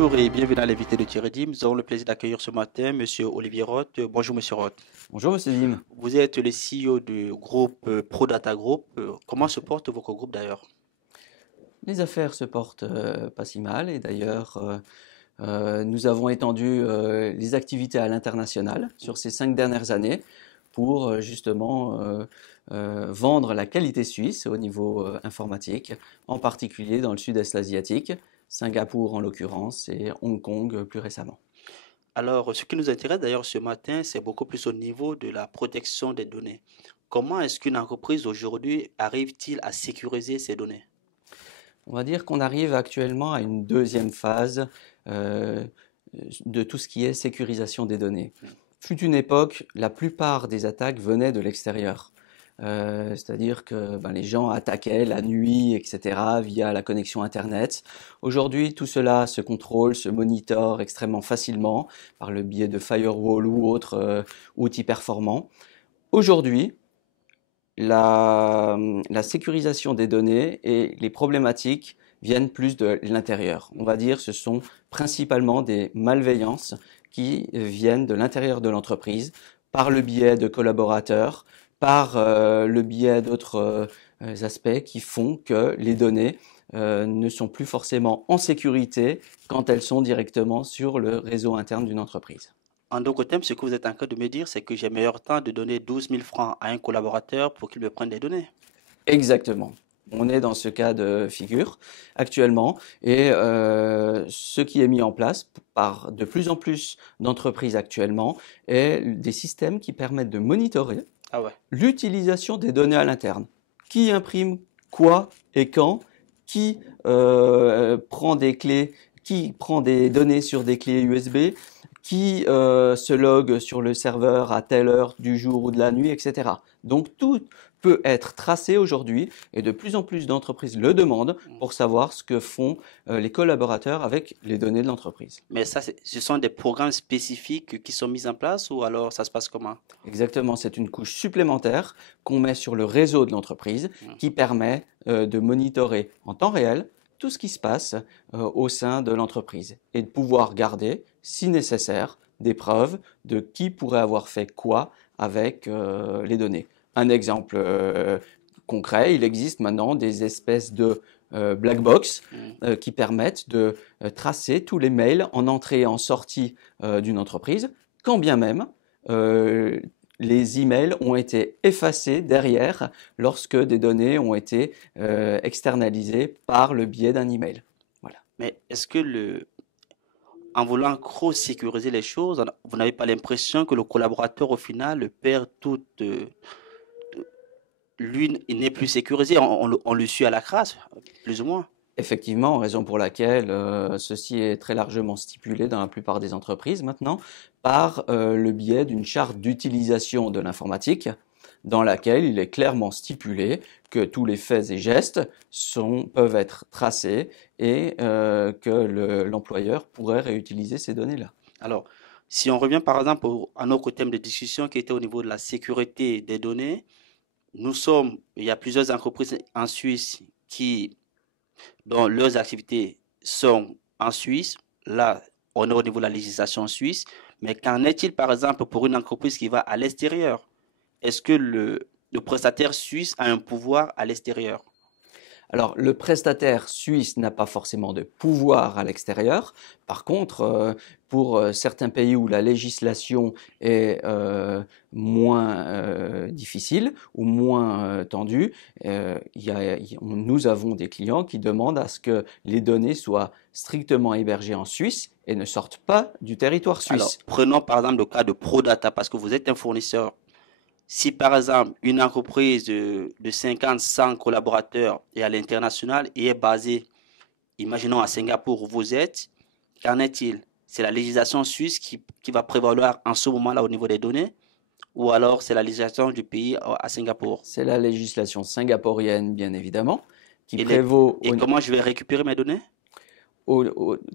Bonjour et bienvenue à l'invité de Thierry Dim. Nous avons le plaisir d'accueillir ce matin Monsieur Olivier Roth. Bonjour Monsieur Roth. Bonjour Monsieur Dim. Vous êtes le CEO du groupe ProData Group. Tout Comment à se fait. porte votre groupe d'ailleurs? Les affaires se portent pas si mal et d'ailleurs nous avons étendu les activités à l'international sur ces 5 dernières années pour justement vendre la qualité suisse au niveau informatique, en particulier dans le sud-est asiatique, Singapour en l'occurrence et Hong Kong plus récemment. Alors, ce qui nous intéresse d'ailleurs ce matin, c'est beaucoup plus au niveau de la protection des données. Comment est-ce qu'une entreprise aujourd'hui arrive-t-il à sécuriser ses données? On va dire qu'on arrive actuellement à une deuxième phase euh, de tout ce qui est sécurisation des données. Fut une époque, la plupart des attaques venaient de l'extérieur. C'est-à-dire que les gens attaquaient la nuit, etc., via la connexion Internet. Aujourd'hui, tout cela se contrôle, se monitore extrêmement facilement par le biais de firewall ou autres outils performants. Aujourd'hui, la sécurisation des données et les problématiques viennent plus de l'intérieur. On va dire ce sont principalement des malveillances qui viennent de l'intérieur de l'entreprise par le biais de collaborateurs, par le biais d'autres aspects qui font que les données ne sont plus forcément en sécurité quand elles sont directement sur le réseau interne d'une entreprise. En d'autres termes, ce que vous êtes en train de me dire, c'est que j'ai meilleur temps de donner 12 000 francs à un collaborateur pour qu'il me prenne des données. Exactement. On est dans ce cas de figure actuellement et ce qui est mis en place par de plus en plus d'entreprises actuellement est des systèmes qui permettent de monitorer Ah ouais. l'utilisation des données à l'interne. Qui imprime quoi et quand, qui prend des clés, qui prend des données sur des clés USB, qui se logue sur le serveur à telle heure du jour ou de la nuit, etc. Donc tout peut être tracé aujourd'hui et de plus en plus d'entreprises le demandent pour savoir ce que font les collaborateurs avec les données de l'entreprise. Mais ça, ce sont des programmes spécifiques qui sont mis en place ou alors ça se passe comment? Exactement, c'est une couche supplémentaire qu'on met sur le réseau de l'entreprise Hmm. qui permet de monitorer en temps réel tout ce qui se passe au sein de l'entreprise et de pouvoir garder, si nécessaire, des preuves de qui pourrait avoir fait quoi avec les données. Un exemple concret, il existe maintenant des espèces de black box Hmm. qui permettent de tracer tous les mails en entrée et en sortie d'une entreprise, quand bien même euh, les emails ont été effacés derrière lorsque des données ont été externalisées par le biais d'un email. Voilà. Mais est-ce que en voulant trop sécuriser les choses, vous n'avez pas l'impression que le collaborateur au final perd toute, lui, il n'est plus sécurisé, on le suit à la crasse, plus ou moins. Effectivement, raison pour laquelle ceci est très largement stipulé dans la plupart des entreprises maintenant par le biais d'une charte d'utilisation de l'informatique dans laquelle il est clairement stipulé que tous les faits et gestes peuvent être tracés et que l'employeur pourrait réutiliser ces données-là. Alors, si on revient par exemple à notre thème de discussion qui était au niveau de la sécurité des données, il y a plusieurs entreprises en Suisse dont leurs activités sont en Suisse. Là, on est au niveau de la législation suisse. Mais qu'en est-il, par exemple, pour une entreprise qui va à l'extérieur? Est-ce que le prestataire suisse a un pouvoir à l'extérieur? Alors, le prestataire suisse n'a pas forcément de pouvoir à l'extérieur. Par contre, pour certains pays où la législation est moins difficile ou moins tendue, nous avons des clients qui demandent à ce que les données soient strictement hébergées en Suisse et ne sortent pas du territoire Alors, suisse. prenons par exemple le cas de ProData, parce que vous êtes un fournisseur. Si par exemple une entreprise de 50, 100 collaborateurs est à l'international et est basée, imaginons à Singapour où vous êtes, qu'en est-il? C'est la législation suisse qui va prévaloir en ce moment-là au niveau des données ou alors c'est la législation du pays à Singapour? C'est la législation singapourienne, bien évidemment, qui Et, les- prévaut et comment je vais récupérer mes données?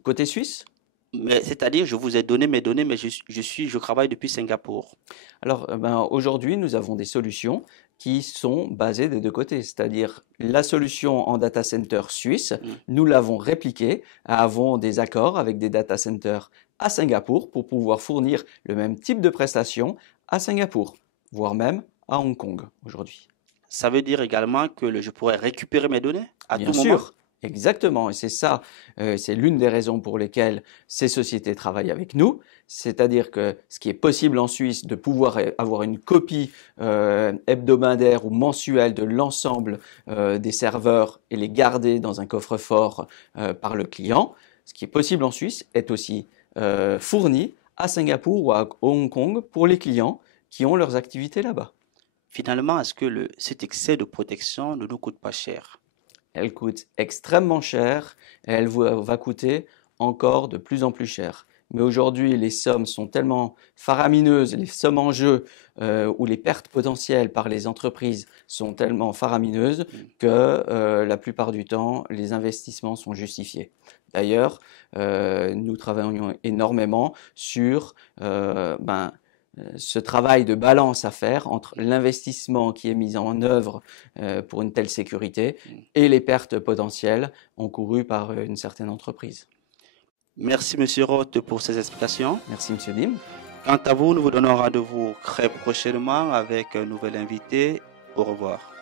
côté suisse. Mais c'est-à-dire, je vous ai donné mes données, mais je travaille depuis Singapour. Alors, aujourd'hui, nous avons des solutions qui sont basées des deux côtés, c'est-à-dire la solution en data center suisse, Mm. nous l'avons répliquée, avons des accords avec des data centers à Singapour pour pouvoir fournir le même type de prestations à Singapour, voire même à Hong Kong aujourd'hui. Ça veut dire également que je pourrais récupérer mes données à Bien tout moment? sûr, exactement. Et c'est ça, c'est l'une des raisons pour lesquelles ces sociétés travaillent avec nous. C'est-à-dire que ce qui est possible en Suisse de pouvoir avoir une copie hebdomadaire ou mensuelle de l'ensemble des serveurs et les garder dans un coffre-fort par le client, ce qui est possible en Suisse est aussi fourni à Singapour ou à Hong Kong pour les clients qui ont leurs activités là-bas. Finalement, est-ce que cet excès de protection ne nous coûte pas cher? Elle coûte extrêmement cher et elle va coûter encore de plus en plus cher. Mais aujourd'hui, les sommes sont tellement faramineuses, les sommes en jeu ou les pertes potentielles par les entreprises sont tellement faramineuses que la plupart du temps, les investissements sont justifiés. D'ailleurs, nous travaillons énormément sur ce travail de balance à faire entre l'investissement qui est mis en œuvre pour une telle sécurité et les pertes potentielles encourues par une certaine entreprise. Merci, Monsieur Roth, pour ces explications. Merci, Monsieur Dim. Quant à vous, nous vous donnons rendez-vous très prochainement avec un nouvel invité. Au revoir.